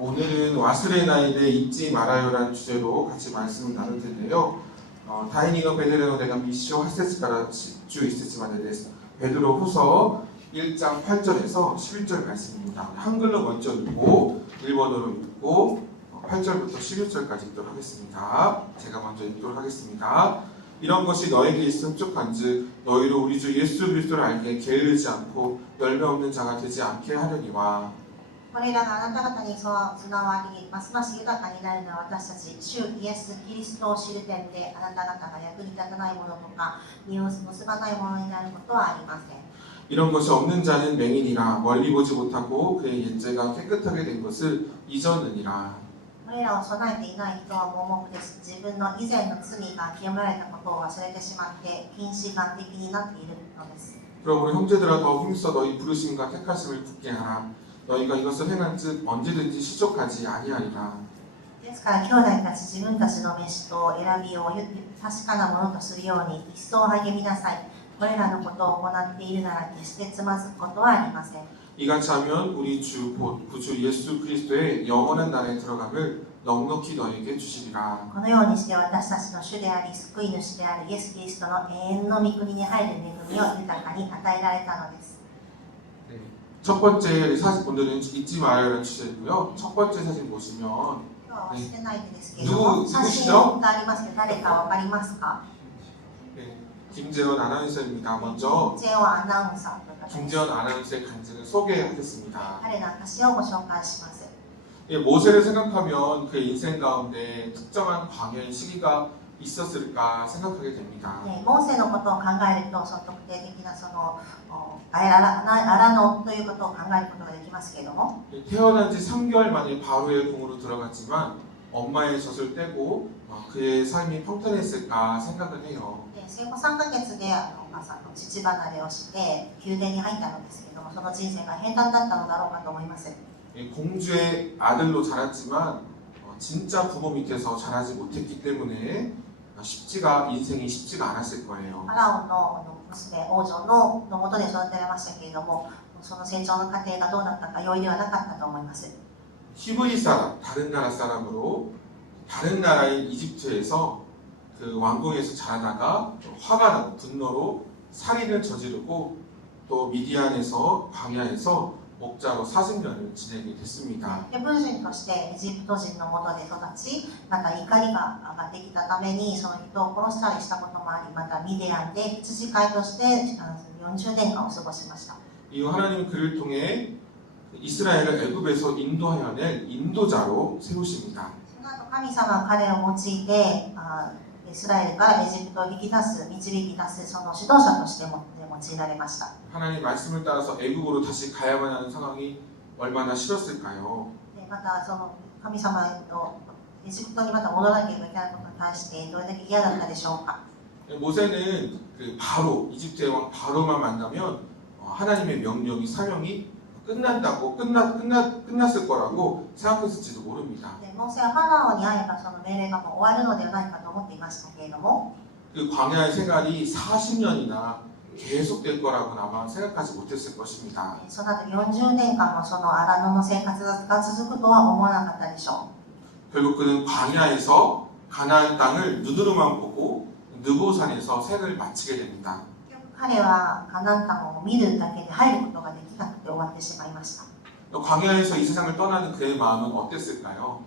오늘은 와스레나이데 잊지 말아요라는 주제로 같이 말씀을 나눌 텐데요. 第二のペテロの手紙1章8節から11節までです。 베드로후서 1장 8절에서 11절 말씀입니다. 한글로 먼저 읽고 일본어로 읽고 8절부터 11절까지 읽도록 하겠습니다. 제가 먼저 읽도록 하겠습니다. 이런 것이 너에게 있음 촉한즉 너희로 우리 주 예수 그리스도를 알게 게으르지 않고 열매 없는 자가 되지 않게 하려니와. これらがあなた方に備わり、ますます豊かになるのは私たち、主イエス・キリストを知る点で、あなた方が役に立たないものとか、実を結ばないものになることはありません。 이런 것이 없는 자는 맹인이라 멀리 보지 못하고 그의 옛죄가 깨끗하게 된 것을 잊었느니라. これらを備えていない人は盲目です。自分の以前の罪が清められたことを忘れてしまって、近視眼的になっているのです。 그러므로 형제들아 더 힘써 너희 부르심과 택하심을 굳게 하라. 너희가 이것을 행한즉 언제든지 시족하지 아니하리라. ですから兄弟たち自分たちの召しと選びを確かなものとするように一層励みなさい。これらのことを行っているなら決してつまずくことはありません。 이같이 하면 우리 주 곧 구주 예수 그리스도의 영원한 나라에 들어감을 넉넉히 너에게 주시리라. このようにして私たちの主であり救い主であるイエス・キリストの永遠の御国に入る恵みを豊かに与えられたのです。 네. 첫 번째 사진 오늘은 잊지 말아요라는 주제고요. 첫 번째 사진 보시면 今日は忘れないでですけれども、写真がありますけど誰かわかりますか？ 네. 김재원 아나운서입니다. 먼저 金城アナウンサーという方です。 김재원 아나운서의 간증을 소개하겠습니다. 彼の証をご紹介します。 예, 모세를 생각하면 그의 인생 가운데 특정한 광야의 시기가 있었을까 생각하게 됩니다. モーセのことを考えると、その特定的なその荒野ということを考えることができますけれども、 태어난 지 3개월 만에 바로의 궁으로 들어갔지만 엄마의 젖을 떼고 그의 삶이 평탄했을까 생각을 해요. 生後3ヶ月で朝の父離れをして宮殿に入ったのですけれども、その人生が平坦だったのだろうかと思います。 공주의 아들로 자랐지만 진짜 부모 밑에서 자라지 못했기 때문에 인생이 쉽지가 않았을 거예요. ファラオの娘、王女の元で育てられましたけれども、その成長の過程がどうだったか容易ではなかったと思います。 히브리 사람, 다른 나라 사람으로 다른 나라인 이집트에서 그 왕궁에서 자라다가 화가 나고 분노로 살인을 저지르고 또 미디안에서 광야에서 목자로 40년을 지내게 됐습니다. ヘブル人としてエジプト人のもとで育ち、また怒りが上がってきたためにその人を殺したりしたこともあり、またミディアンで羊飼いとして40年間を過ごしました。 이후 하나님은 그를 통해 이스라엘을 애굽에서 인도하여 낸 인도자로 세우십니다. その後神様は彼を用いてイスラエルからエジプトを導き出すその指導者としても用いられました。 하나님 말씀을 따라서 애굽으로 다시 가야만 하는 상황이 얼마나 싫었을까요? またその神様のエジプトにまた戻らなければいけないことに対してどれだけ嫌だったでしょうか。 모세는 그 바로 이집트의 왕 바로만 만나면 하나님의 명령이 사명이 끝났을 거라고 생각했을지도 모릅니다. モーセはファラオに会えばその命令がもう終わるのではないかと思っていましたけれども、 그 광야의 생활이 40년이나 계속될 거라고는 아마 생각하지 못했을 것입니다. その後40年間もその荒野の生活が続くとは思わなかったでしょ 결국 그는 광야에서 가나안 땅을 눈으로만 보고 느보산에서 생을 마치게 됩니다. う。彼はカナン땅を見るだけで入ることができなくて終わってしまいました。 광야에서 이 세상을 떠나는 그의 마음은 어땠을까요?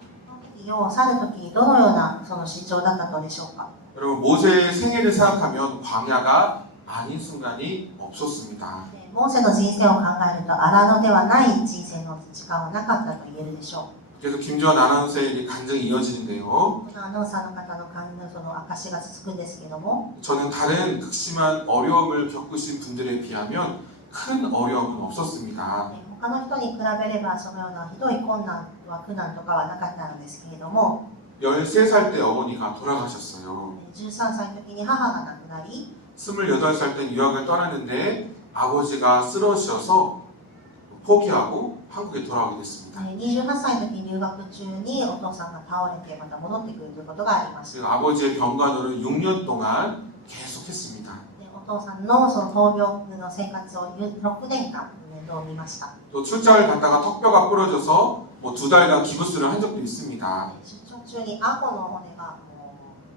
世を去るときにどのようなその心情だったのでしょうか。 여러분 모세의 생애를 생각하면 광야가 아닌 순간이 없었습니다. モーセの人生を考えると荒野ではない人生の時間はなかったと言えるでしょう。 그래서 김주환 아나운서의 간증이 이어지는데요. このアナウンサーの方のその証が続くんですけども、 저는 다른 극심한 어려움을 겪으신 분들에 비하면 큰 어려움은 없었습니다. 他の人に比べればそのようなひどい困難は苦難とかはなかったのですけれども、 13살 때 어머니가 돌아가셨어요. 13歳の時に母が亡くなり、 28살 때 유학을 떠났는데 아버지가 쓰러지셔서 포기하고 한국에 돌아오게 됐습니다. 28歳の時に留学中にお父さんが倒れてまた戻ってくるということがありました。 아버지의 병간호를 6년 동안 계속했습니다. おお父さんのその闘病の生活を6年間面倒を見ました。 또 출장을 갔다가 턱뼈가 부러져서 뭐 2달간 기부스를 한 적도 있습니다. 出張中に顎の骨が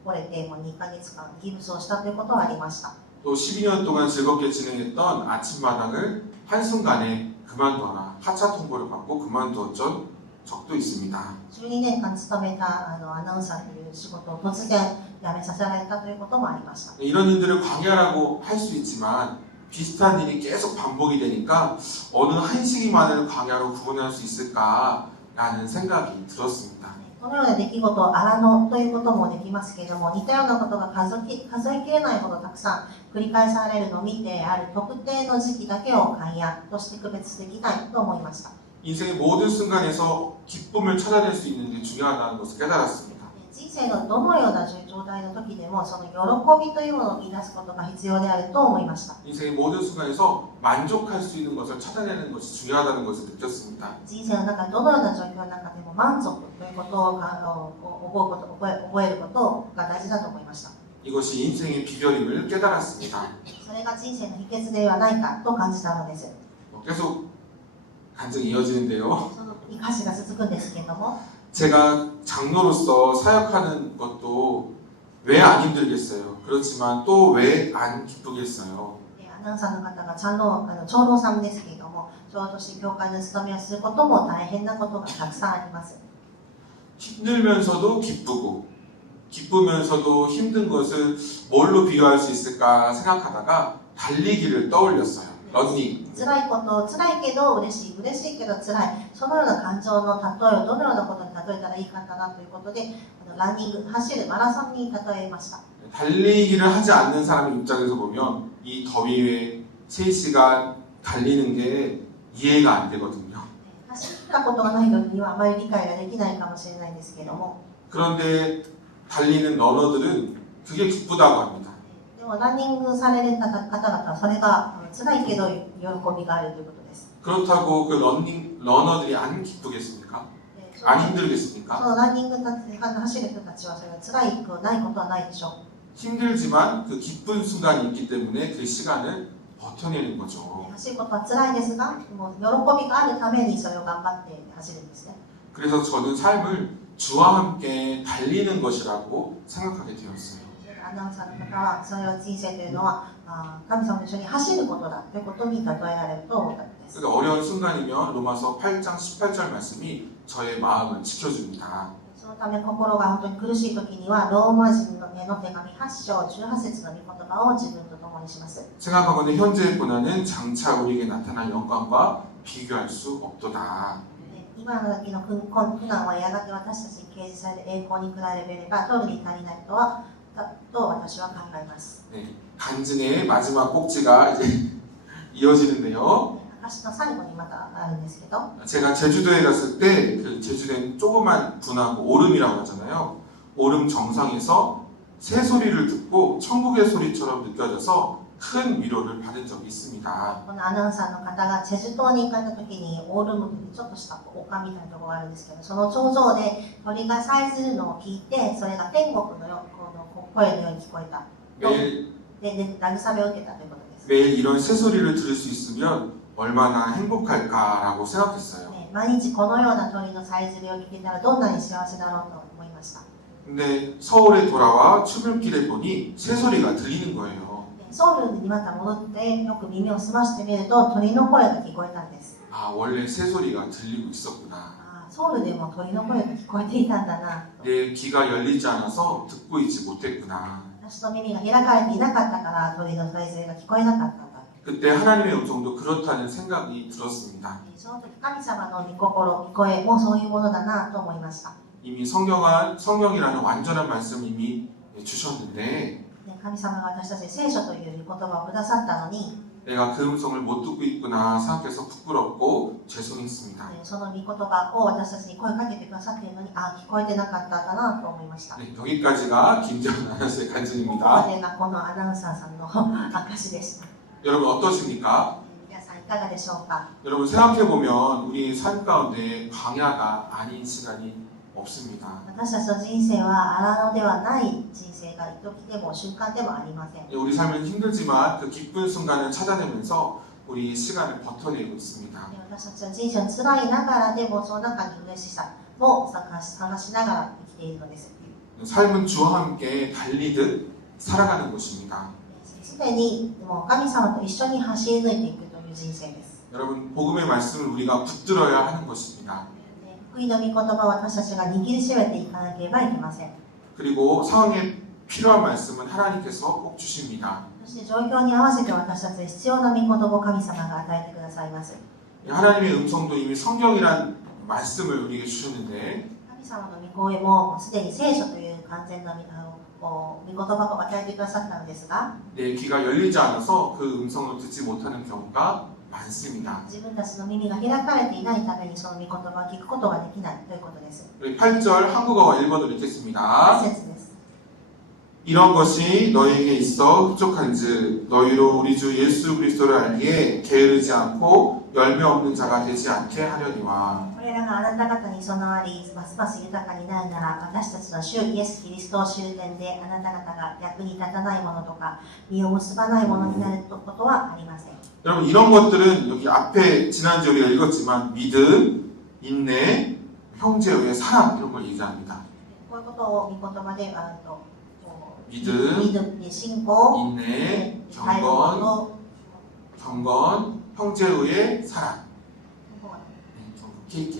折れてもう2ヶ月間ギブスをしたということはありました。 또 12년 동안 즐겁게 진행했던 아침마당을 한순간에 그만둬라 하차 통보를 받고 그만두었던 적도 있습니다. 12年間勤めたアナウンサーという仕事を突然辞めさせられたということもありました。 이런 일들을 광야라고 할 수 있지만 비슷한 일이 계속 반복이 되니까 어느 한 시기만을 광야로 구분할 수 있을까라는 생각이 들었습니다. このような出来事を荒野ということもできますけれども、似たようなことが数えきれないほどたくさん繰り返されるのを見て、ある特定の時期だけを寛野として区別できないと思いました。 인생의 모든 순간에서 기쁨을 찾아낼 수 있는 게 중요하다는 것을 깨달았습니다. 人生のどのような状態の時でもその喜びというものを見出すことが必要であると思いました。 인생의 모든 순간에서 만족할 수 있는 것을 찾아내는 것이 중요하다는 것을 느꼈습니다. 人生の中でどのような状況の中でも満足ということを覚えることが大事だと思いました。 이것이 인생의 비결임을 깨달았습니다. それが人生の秘訣ではないかと感じたのです。 계속 간증이 이어지는데요. その歌詞が続くんですけれども、 제가 장로로서 사역하는 것도 왜 안 힘들겠어요. 그렇지만 또 왜 안 기쁘겠어요. アナウンサーの方が長老さんですけれども、長老として教会の務めをすることも大変なことがたくさんあります。 힘들면서도 기쁘고 기쁘면서도 힘든 것을 뭘로 비유할 수 있을까 생각하다가 달리기를 떠올렸어요. 러닝. 辛いこと、辛いけど嬉しい、嬉しいけど辛い、そのような感情の例えをどのようなことに例えたらいいかなということで、ランニング、走るマラソンに例えました。 달리기를 하지 않는 사람 입장에서 보면 이 더위에 3시간 달리는 게 이해가 안 되거든요. 走ったことがない時にはあまり理解ができないかもしれないんですけれども、 그런데 달리는 러너들은 그게 기쁘다고 합니다. でもランニングされる方々はそれが辛いけど喜びがあるということです。 그렇다고 그 러너들이 안 기쁘겠습니까? で 안 そ 힘들겠습니까? のランニング走る人たちはそれが辛いくないことはないでしょう。 힘들지만 그 기쁜 순간이 있기 때문에 그 시간을 버텨내는 거죠. 走ることは辛いですが、もう喜びがあるためにそれを頑張って走るんですね。 그래서 저는 삶을 주와 함께 달리는 것이라고 생각하게 되었어요. アナウンサーの方はそれを人生というのは神様と一緒に走ることだということに例えられると思ったのです。 그러니까 어려운 순간이면 로마서 8장 18절 말씀이 저의 마음을 지켜줍니다. そのため心が本当に苦しい時にはローマ人への手紙8章18節の御言葉を自分と共にします。 생각하거든 현재의 고난은 장차 우리에게 나타날 영광과 비교할 수 없도다. 今の時の苦難はやがて私たちに掲示される栄光に比べれば取るに足りないと私は考えます。 네, 간증의 마지막 꼭지가 이제 이어지는데요. 証の最後にまたあるんですけど、 제가 제주도에 갔을 때 그 제주도엔 조그만 분하고 오름이라고 하잖아요. 오름 정상에서 새 소리를 듣고 천국의 소리처럼 느껴져서 큰 위로를 받은 적이 있습니다. このアナウンサーの方がチェジュ島に行かれた時にオールムというちょっとした丘みたいなところがあるんですけど、その頂上で鳥がさえずるのを聞いて、それが天国の声のように聞こえた 매일, で慰めを受けたということです。 매일 이런 새 소리를 들을 수 있으면 얼마나 행복할까라고 생각했어요. 毎日このような鳥のさえずりを聞けたらどんなに幸せだろうと思いました。 근데 서울에 돌아와 출근길에 보니 새 소리가 들리는 거예요. ソウルにまた戻ってよく耳を澄ましてみると鳥の声が聞こえたんです。 아, 원래 새 소리가 들리고 있었구나. ソウルでも鳥の声が聞こえていたんだなと。 내 귀가 열리지 않아서 듣고 있지 못했구나. 私の耳が開かれていなかったから鳥のさえずりが聞こえなかったんだ。 그때 하나님의 음성도 그렇다는 생각이 들었습니다. その時神様の御心、御声もそういうものだなと思いました。 이미 성경이라는 완전한 말씀을 이미 주셨는데 神様が私たちに聖書という言葉をくださったのに、 내가 그 음성을 못 듣고 있구나 생각해서 부끄럽고 죄송했습니다. その御言葉を私たちに声かけてくださっているのに、聞こえてなかったんだなと思いました。 네, 여기까지가 김재원 아나운서의 ここま 간증입니다. でがこのアナウンサーさんの証でした。 여러분 어떠십니까? 皆さんいかがでしょうか。 여러분 생각해보면 우리 삶 가운데 광야가 아닌 시간이 없습니다. 私たちの人生は荒野ではない人生が時でも瞬間でもありません。 우리 삶은 힘들지만 그 기쁜 순간을 찾아내면서 우리 시간을 버텨내고 있습니다. 私たちは人生は辛いながらでもその中に嬉しさも探しながら生きているのです。 삶은 주와 함께 달리듯 살아가는 것입니다. すでにもう神様と一緒に走り抜いていくという人生です。 여러분 복음의 말씀을 우리가 붙들어야 하는 것입니다. 福音の御言葉を私たちが握りしめていかなければいけません。 그리고 상황에 필요한 말씀은 하나님께서 꼭 주십니다. そして状況に合わせて私たちに必要な御言葉を神様が与えてくださいます。 하나님의 음성도 이미 성경이란 말씀을 우리에게 주셨는데 神様の御声もすでに聖書という完全な御言葉を与えてくださったのですが、 내 귀가 열리지 않아서 그 음성을 듣지 못하는 경우가 많습니다. 自分たちの耳が開かれていないためにその御言葉を聞くことができないということです。 우리 8절 한국어와 일본어로 읽겠습니다. 一節です。 이런 것이 너희에게 있어 흡족한즉 너희로 우리 주 예수 그리스도를 알기에 게으르지 않고 열매 없는 자가 되지 않게 하려니와. これらがあなた方に備わり、ますます豊かになるなら、私たちの主イエス・キリストを知る点で、あなた方が役に立たないものとか、実を結ばないものになることはありません。 여러분 이런 것들은 여기 앞에 지난주에 우리가 읽었지만 믿음, 인내, 형제의 사랑 이런 걸 얘기합니다. こういうことを御言葉で믿음, 信仰、 인내, 愛の 경건, 경건, 형제의 사랑. 케이크.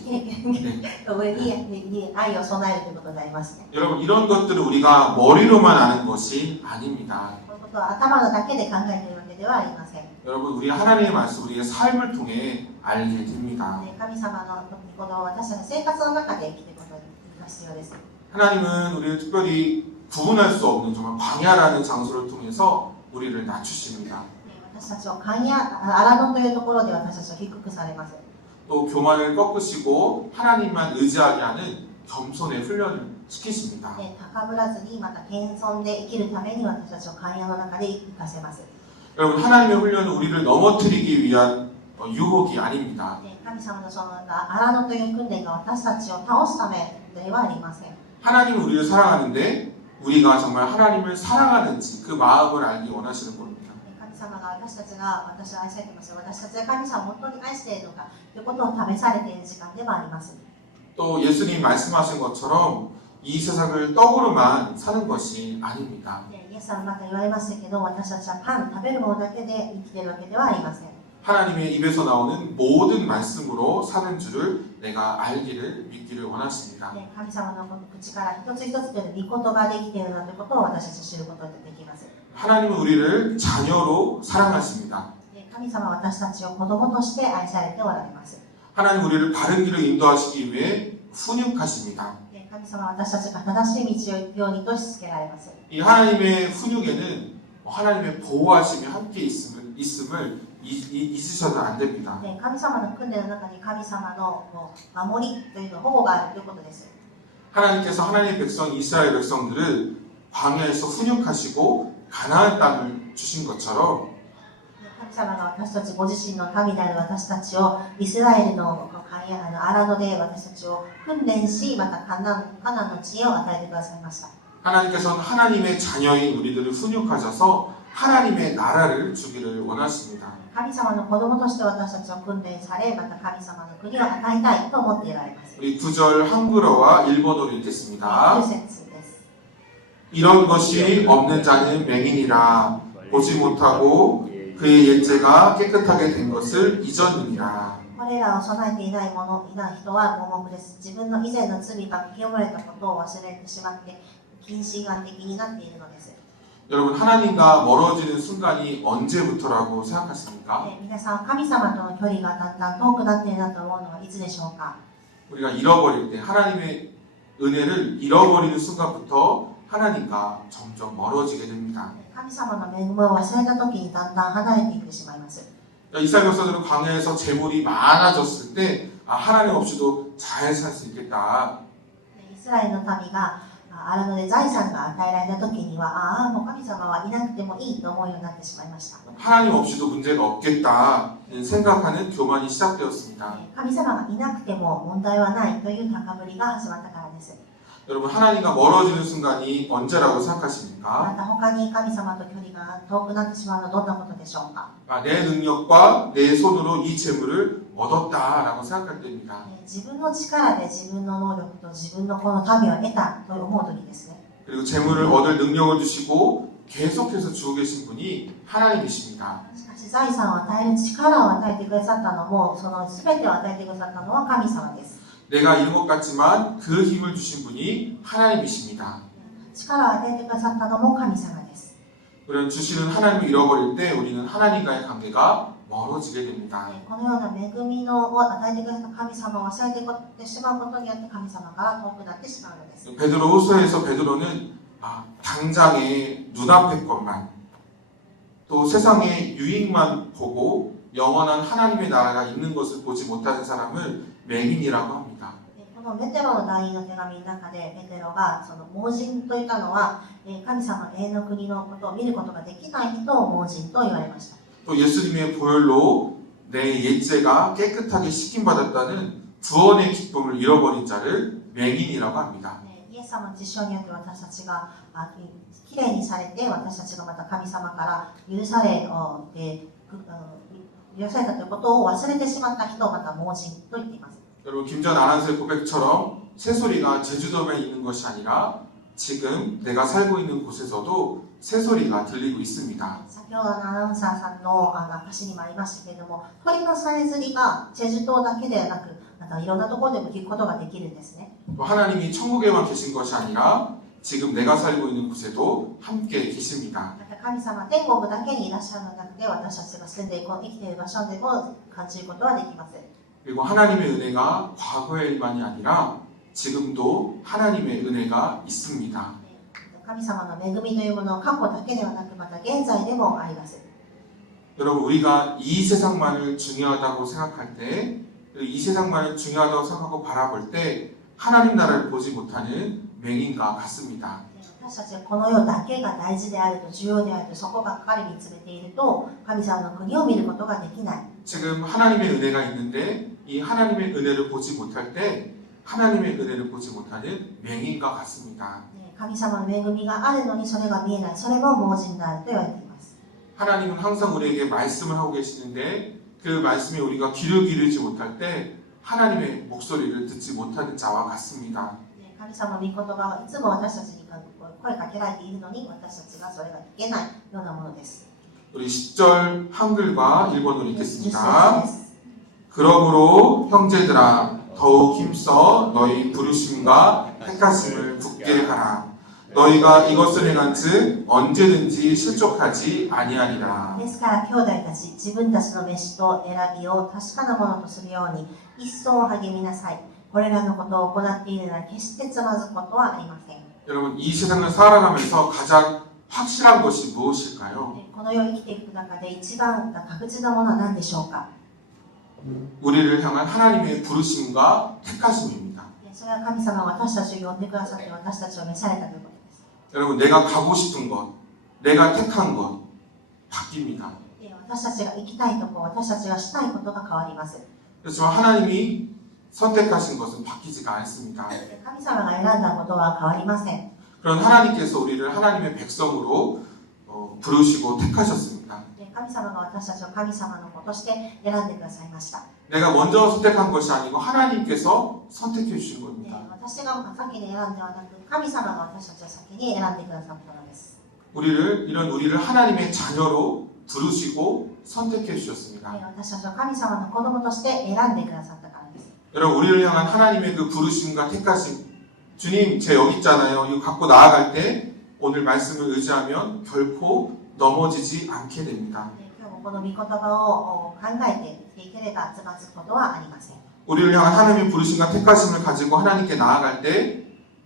上に愛を備えるということになりますね。 여러분 이런 것들은 우리가 머리로만 아는 것이 아닙니다. こういうことは頭のだけで考えているわけではありません。 여러분 우리 하나님의 말씀 우리의 삶을 통해 알게 됩니다. 神様の御言葉を私たちの生活の中で生きていくことが必要です。 하나님은 우리를 특별히 구분할 수 없는 정말 광야라는 장소를 통해서 우리를 낮추십니다. 私たちを荒野というところで私たちを低くされます。 또 교만을 꺾으시고 하나님만 의지하게 하는 겸손의 훈련을 시키십니다. 高ぶらずにまた謙遜で生きるために私たちを荒野の中で生かせます。 여러분 하나님의 훈련은 우리를 넘어뜨리기 위한 유혹이 아닙니다. 神様のその荒野という訓練が私たちを倒すためではありません。 하나님은 우리를 사랑하는데 우리가 정말 하나님을 사랑하는지 그 마음을 알기 원하시는 겁니다. 神様が私を愛されていますよ。私たちが神様を本当に愛しているのかということを試されている時間でもあります。 또 예수님이 말씀하신 것처럼 이 세상을 떡으로만 사는 것이 아닙니다. イエス様また言われましたけど、私たちはパン食べるものだけで生きているわけではありません。 하나님의 입에서 나오는 모든 말씀으로 사는 줄을 내가 알기를 믿기를 원하십니다. 神様の口から一つ一つという御言葉で生きているなということを私たち知ることができます。 하나님은 우리를 자녀로 사랑하십니다. 神様は私たちを子供として愛されておられます。 하나님 우리를 바른 길을 인도하시기 위해 훈육하십니다. 神様は私たちが正しい道を行くようにとしつけられます。 이 하나님의 훈육에는 하나님의 보호하심이 함께 있음을 잊으셔도 안 됩니다. 神様の訓練の中に神様の守りというの保護があるということです。 하나님께서 하나님의 백성 이스라엘 백성들을 광야에서 훈육하시고 가나안 땅을 주신 것처럼 神様が私たちご自身の神である私たちをイスラエルの荒野で私たちを訓練し、またカナンの地を与えてくださいました。 하나님께서는 하나님의 자녀인 우리들을 훈육하셔서 하나님의 나라를 주기를 원하십니다. 神様の子供として私たちを訓練され、また神様の国を与えたいと思っていられます。 우리 9절 한글어와 일본어로 읽겠습니다. 9節です。 이런 것이 없는 자는 맹인이라 보지 못하고 그의 옛죄가 깨끗하게 된 것을 잊었느니라. これらを備えていない人は盲目です。自分の以前の罪が清まれたことを忘れてしまって近視眼的になっているのです。 여러분 하나님과 멀어지는 순간이 언제부터라고 생각하십니까? 皆さん、神様との距離がだんだん遠くなっているなと思うのはいつでしょうか？ 우리가 잃어버릴 때 하나님의 은혜를 잃어버리는 순간부터 하나님과 점점 멀어지게 됩니다. 神様の恵みを忘れた時にだんだん離れていってしまいます。 이스라엘 백성들은 광야에서 재물이 많아졌을 때 하나님 없이도 잘 살 수 있겠다. イスラエルの民があるので、財産が与えられた時には、ああ、もう神様はいなくてもいいと思うようになってしまいました。 하나님 없이도 문제가 없겠다 생각하는 교만이 시작되었습니다. 神様がいなくても問題はないという高ぶりが始まったからです。 여러분 하나님과 멀어지는 순간이 언제라고 ま 생각하십니까? た他に神様と距離が遠くなってしまうのはどんなことでしょうか。 내 능력과 내 손으로 이 재물을 얻었다라고 생각할 때입니다. 自分の力で自分の能力と自分のこの民を得たと思う時ですね。 그리고 재물을 얻을 능력을 주시고 계속해서 주고 계신 분이 하나님이십니다. しかし財産を与える力を与えてくださったのも、その全てを与えてくださったのは神様です。 내가 잃은 것 같지만 그 힘을 주신 분이 하나님이십니다. 力を与えてくださったのも神様です。 우리는 주시는 하나님을 잃어버릴 때 우리는 하나님과의 관계가 멀어지게 됩니다. このような恵みを与えてくださった神様を忘れてしまうことによって神様から遠くなってしまうのです。 베드로후서에서 베드로는 당장의 눈앞의 것만 또 세상의 유익만 보고 영원한 하나님의 나라가 있는 것을 보지 못하는 사람을 맹인이라고 합니다. このペテロの第二の手紙の中でペテロがその盲人といったのは神様の永遠の国のことを見ることができない人を盲人と言われました。 또 예수님의 보혈로 내 옛죄가 깨끗하게 씻김받았다는 구원의 기쁨을 잃어버린 자를 맹인이라고 합니다. イエス様の実証によって私たちがきれいにされて、私たちがまた神様から許されたということを忘れてしまった人をまた盲人と言っています。 여러분 김전 아나운서의 고백처럼 새소리가 제주도만 있는 것이 아니라 지금 내가 살고 있는 곳에서도 새소리가 들리고 있습니다. 先ほどのアナウンサーさんの証にもありましたけれども、鳥のさえずりがチェジュ島だけではなく、またいろんなところでも聞くことができるんですね。 또 하나님이 천국에만 계신 것이 아니라 지금 내가 살고 있는 곳에도 함께 계십니다. また神様は天国だけにいらっしゃるのではなくて、私たちが住んで生きている場所でも感じることはできます。 그리고 하나님의 은혜가 과거의 일만이 아니라 지금도 하나님의 은혜가 있습니다. 神様の恵みというものは過去だけではなく、また現在でもあります。 여러분 우리가 이 세상만을 중요하다고 생각할 때, 이 세상만을 중요하다고 생각하고 바라볼 때 하나님 나라를 보지 못하는 맹인과 같습니다. 私たちはこの世だけが大事であると重要であるとそこばっかり見つめていると神様の国を見ることができない。 지금 하나님의 은혜가 있는데 이 하나님의 은혜를 보지 못할 때 하나님의 은혜를 보지 못하는 맹인과 같습니다. 神様の恵みがあるのにそれが見えない、それも盲人であると言われています。 하나님은 항상 우리에게 말씀을 하고 계시는데 그 말씀에 우리가 귀를 기르지 못할 때 하나님의 목소리를 듣지 못하는 자와 같습니다. 神様の御言葉はいつも私たちに声かけられているのに私たちがそれが聞けないようなものです。 우리 10절 한글과 일본어로 10 읽겠습니다. 節です。 그러므로 형제들아 더욱 힘써 너희 부르심과 택하심을 굳게 하라. 너희가 이것을 행한즉 언제든지 실족하지 아니하리라. ですから兄弟たち、自分たちの召しと選びを確かなものとするように一層励みなさい。これらのことを行っているなら決してつまずくことはありません。 여러분 이 세상을 살아가면서 가장 확실한 것이 무엇일까요? この世を生きていく中で一番確実なものは何でしょうか。 우리를 향한 하나님의 부르심과 택하심입니다. それは神様が私たちを呼んでくださって私たちを召されたということです。 여러분 내가 가고 싶은 것, 내가 택한 것 바뀝니다. 私たちが行きたいところ、私たちがしたいことが変わります。 그렇지만 하나님이 선택하신 것은 바뀌지가 않습니다. 神様が選んだことは変わりません。 그런 하나님께서 우리를 하나님의 백성으로 부르시고 택하셨습니다. 神様が私たちを神様の子として選んでくださいました。 내가 먼저 선택한 것이 아니고 하나님께서 선택해 주신 겁니다. 私が先に選んではなく、神様が私たちを先に選んでくださったのです。 우리를 하나님의 자녀로 부르시고 선택해 주셨습니다. 私たちを神様の子供として選んでくださったからです。 여러분 우리를 향한 하나님의 그 부르심과 택하심, 주님 제 여기 있잖아요. 이거 갖고 나아갈 때 오늘 말씀을 의지하면 결코 넘어지지 않게 됩니다. 今日もこの御言葉を考えて生きていければつまずくことはありません。 우리를 향한 하나님의 부르심과 택하심을 가지고 하나님께 나아갈 때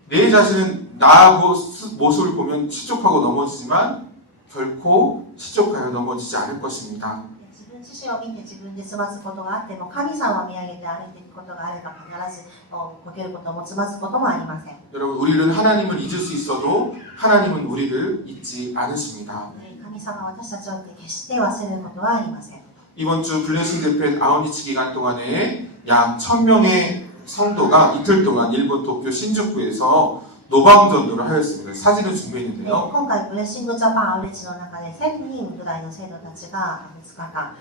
내 자신은 나하고 모습을 보면 실족하고 넘어지지만 결코 실족하여 넘어지지 않을 것입니다. 自分自身を見て自分でつまずくことがあっても、神様を見上げて歩いていくことがあれば必ずこけることもつまずくこともありません。 여러분, 우리는 하나님을 잊을 수 있어도 하나님은 우리를 잊지 않으십니다. 神様は私たちを決して忘れることはありません。 이번 주 블레싱 대표 아웃리치 기간 동안에 약 1000명의 성도가 이틀 동안 일본 도쿄 신주쿠에서 노방 전도를 하였습니다. 사진을 준비했는데요. 今回ブレッシングジャパンアウレッチの中で1000人ぐらいの生徒たちが2日間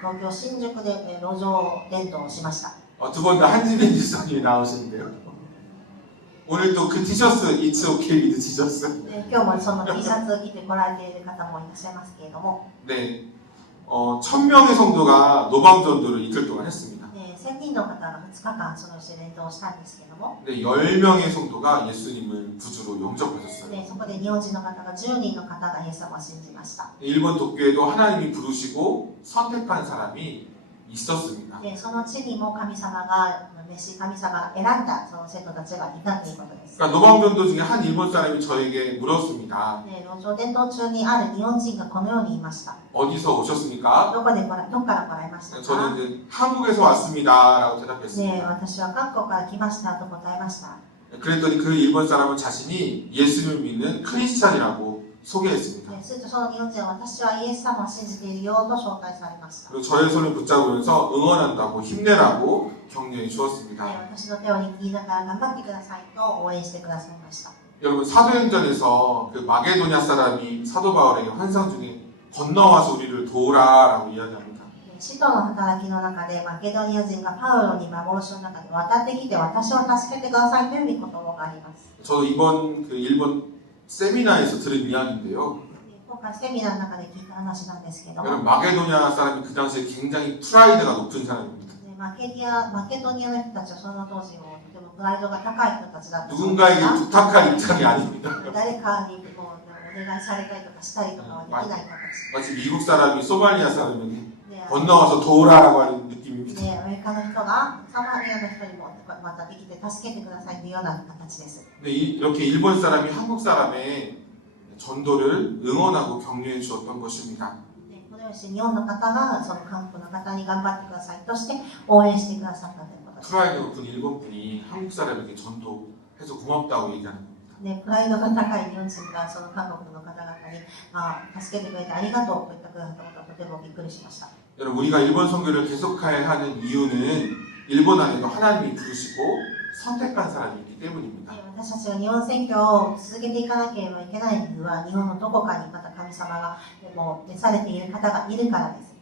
東京新宿で路上伝道をしました。 두 번 다 한지민 지사님이 나오시는데요. 오늘 또 그 티셔츠 It's okay with 티셔츠. 今日もその T シャツを着て来られている方もいらっしゃいますけれども、 네, 1000명의 성도가 노방 전도를 이틀 동안 했습니다. 1000人の方が2日間そのして伝道をしたんですけれども、 네, 10명의 성도가 예수님을 구주로 영접하셨어요. そこで日本人の方が10人の方がイエス様を信じました。 일본 도쿄에도 하나님이 부르시고 선택한 사람이 있었습니다. その地にも神様が神様が選んだその生徒たちがいたということです。 그러니까 노방전도 중에 한 일본 사람이 저에게 물었습니다. 路上伝道中にある日本人がこのように言いました。 어디서 오셨습니까? どこから来られましたか？ 저는 이제 한국에서 왔습니다라고 대답했습니다. 私は韓国から来ましたと答えました。 그랬더니 그 일본 사람은 자신이 예수님을 믿는 크리스찬이라고 소개했습니다. するとその日本人は私はイエス様を信じているよと紹介されました。 그리고 저의 손을 붙잡으면서 응원한다고 힘내라고 격려해 주었습니다. 私の手を握りながら頑張ってくださいと応援してくださいました。 여러분, 사도행전에서 그 마게도냐 사람이 사도 바울에게 환상 중에 건너와서 우리를 도우라라고 이야기합니다. 使徒の働きの中でマケドニア人がパウロに幻の中で渡ってきて私を助けてくださいという御言葉があります。 저도 이번 그 일본 세미나에서 들은 이야기인데요. 今回セミナーの中で聞いた話なんですけども、 여러분, 마게도냐 사람이 그 당시에 굉장히 프라이드가 높은 사람입니다. マケドニアの人たちはその当時もとてもプライドが高い人たちだったそうです 누군가에게 が、 부탁할 입장이 아닙니다. 誰かにもお願いされたりとかしたりとかはできない人たち。 마치 미국 사람이 소말리아 사람에게 で 건너와서 도우라라고 하는 느낌입니다. アメリカの人がサマリアの人にもまたできて助けてくださいというような形です。 근데 이렇게 일본 사람이 한국 사람의 전도를 응원하고 격려해 주었던 것입니다. このようにして日本の方がその韓国の方に頑張ってくださいとして応援してくださったということです。 프라이드 높은 일본 분이 한국 사람에게 전도해서 고맙다고 얘기하는 겁니다. プライドが高い日本人がその韓国の方々に助けてくれてありがとうと言ってくださったことはとてもびっくりしました。 여러분, 우리가 일본 선교를 계속해야 하는 이유는 일본 안에도 하나님이 부르시고 선택한 사람이 있기 때문입니다. 私たちが日本選挙を続けていかなければいけない理由は日本のどこかにまた神様がもう召されている方がいるからです。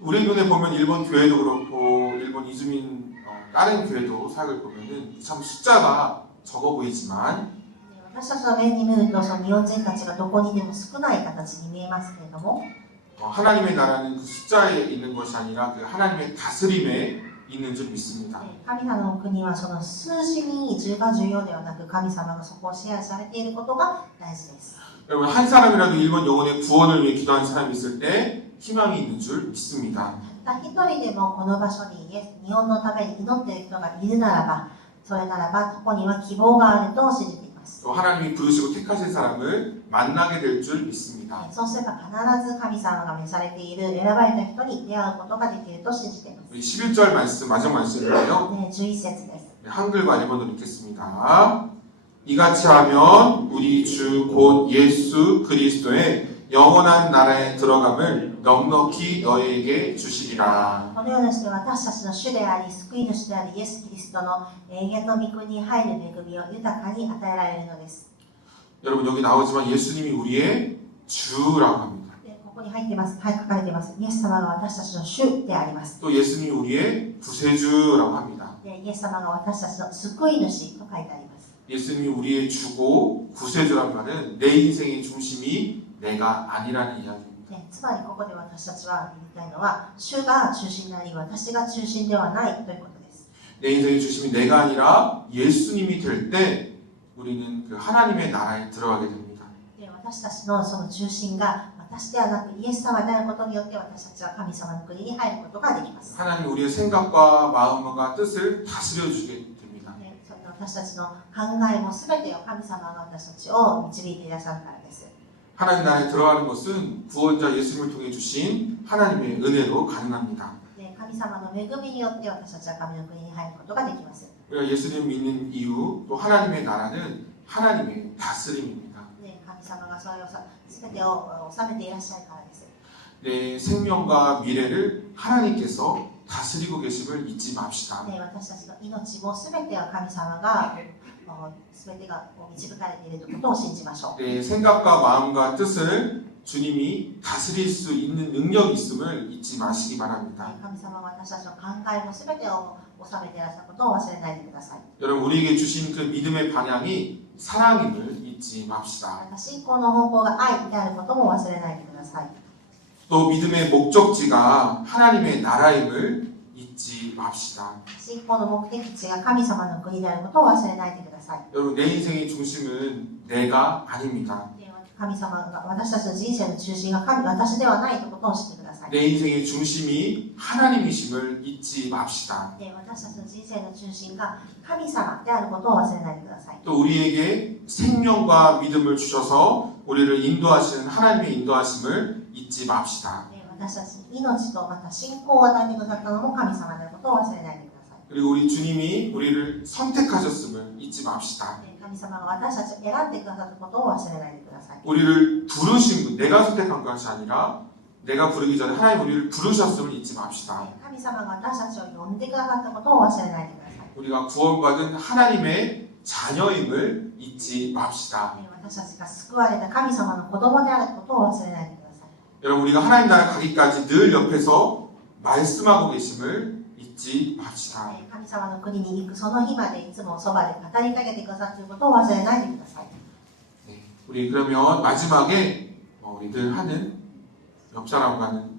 우리 눈에 보면 일본 교회도 그렇고 일본 이주민 다른 교회도 사역을 보면은 참 숫자가 적어 보이지만 私たちの目に見るとその日本人たちがどこにでも少ない形に見えますけれども、 하나님의 나라는 그 숫자에 있는 것이 아니라 그 하나님의 다스림에 있는 줄 믿습니다. 神様の国はその数字に重要ではなく神様がそこを支配されていることが大事です。 여러분, 한 사람이라도 일본 영혼의 구원을 위해 기도하는 사람이 있을 때 희망이 있는 줄 믿습니다. たった一人でもこの場所に日本のために祈っている人がいるならば、それならばここには希望があると信じています。 또 하나님이 부르시고 택하신 사람을 만나게 될 줄 믿습니다. そうすれば必ず神様が召されている選ばれた人に出会うことができると信じています。 우리 11절 말씀, 마지막 말씀인데요. 11節です。 한글과 일본어로 읽겠습니다. 이같이 하면 우리 주 곧 예수 그리스도의 영원한 나라에 들어감을 넉넉히 너희에게 주시리라. このようにして私たちの主であり救い主であるイエス・キリストの永遠の御国に入る恵みを豊かに与えられるのです。 여러분, 여기 나오지만 예수님이 우리의 주라고 합니다. ここに入ってます、書かれています。イエス様が私たちの主であります。 또 예수님이 우리의 구세주라고 합니다. イエス様が私たちの救い主と書いてあります。 예수님이 우리의 주고 구세주란 말은 내 인생의 중심이 내가 아니라는 이야기입니다. つまりここで私たちは言いたいのは主が中心であり私が中心ではないということです。 내 인생의 중심이 내가 아니라 예수님이 될 때 우리는 그 하나님의 나라에 들어가게 됩니다. 私たちのその中心が私ではなくイエス様であることによって私たちは神様の国に入ることができます。 하나님 우리의 생각과 마음과 뜻을 다스려 주게 됩니다. 私たちの考えも全てを神様が私たちを導いていらっしゃるからです。 하나님 나라에 들어가는 것은 구원자 예수님을 통해 주신 하나님의 은혜로 가능합니다. ね、神様の恵みによって私たちは神の国に入ることができます。 우리가 예수님을 믿는 이유, 또 하나님의 나라는 하나님의 다스림입니다. ね、神様がそれを全てを治めていらっしゃるからです。 내 생명과 미래를 하나님께서 다스리고 계심을 잊지 맙시다. ね、私たちの命も全ては神様が全てが導かれているということを信じましょう。 내 생각과 마음과 뜻을 주님이 다스릴 수 있는 능력이 있음을 잊지 마시기 바랍니다. 神様は私たちの考えも全てを治めていらっしゃることを忘れないでください。 여러분 우리에게 주신 그 믿음의 방향이 사랑임을 잊지 맙시다. また信仰の方向が愛であることも忘れないでください。 또 믿음의 목적지가 하나님의 나라임을 잊지 맙시다. 信仰の目的地が神様の国であることを忘れないでください。 여러분 내 인생의 중심은 내가 아닙니다. 神様が私たちの人生の中心が私ではないということを知ってください。 내 인생의 중심이 하나님이심을 잊지 맙시다. 私たちの人生の中心が神様であることを忘れないでください。 또 우리에게 생명과 믿음을 주셔서 우리를 인도하시는 하나님의 인도하심을 잊지 맙시다. 私たちに命とまた信仰を与えてくださったのも神様であることを忘れないでください。 그리고 우리 주님이 우리를 선택하셨음을 잊지 맙시다. 神様が私たちを選んでくださったことを忘れないでください。 우리를 부르신 분, 내가 선택한 것이 아니라 내가 부르기 전에 하나님 우리를 부르셨음을 잊지 맙시다. 神様が私たちを呼んでくださったことを忘れないでください。 우리가 구원받은 하나님의 자녀임을 잊지 맙시다. 私たちが救われた神様の子供であることを忘れないでください。 여러분 우리가 하나님 나라 가기까지 늘 옆에서 말씀하고 계심을 잊지 맙시다. 神様の国に行くその日までいつもそばで語りかけてくださっていることを忘れないでください。 네, 우리 그러면 마지막에 우리들 하는 옆 사람과는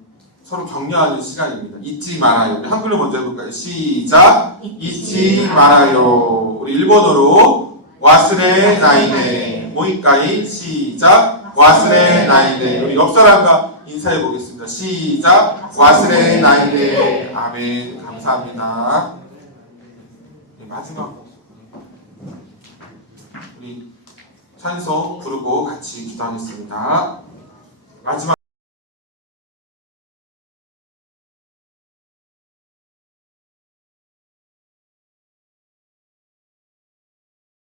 서로 격려하는 시간입니다. 잊지 말아요. 우리 한글로 먼저 해볼까요? 시작. 잊지 말아요. 우리 일본어로 와스레 나이네. 모이까이 시작. 와스레 나이네. 우리 옆 사람과 인사해 보겠습니다. 시작. 와스레 나이네. 아멘. 감사합니다. 네, 마지막 우리 찬송 부르고 같이 기도하겠습니다. 마지막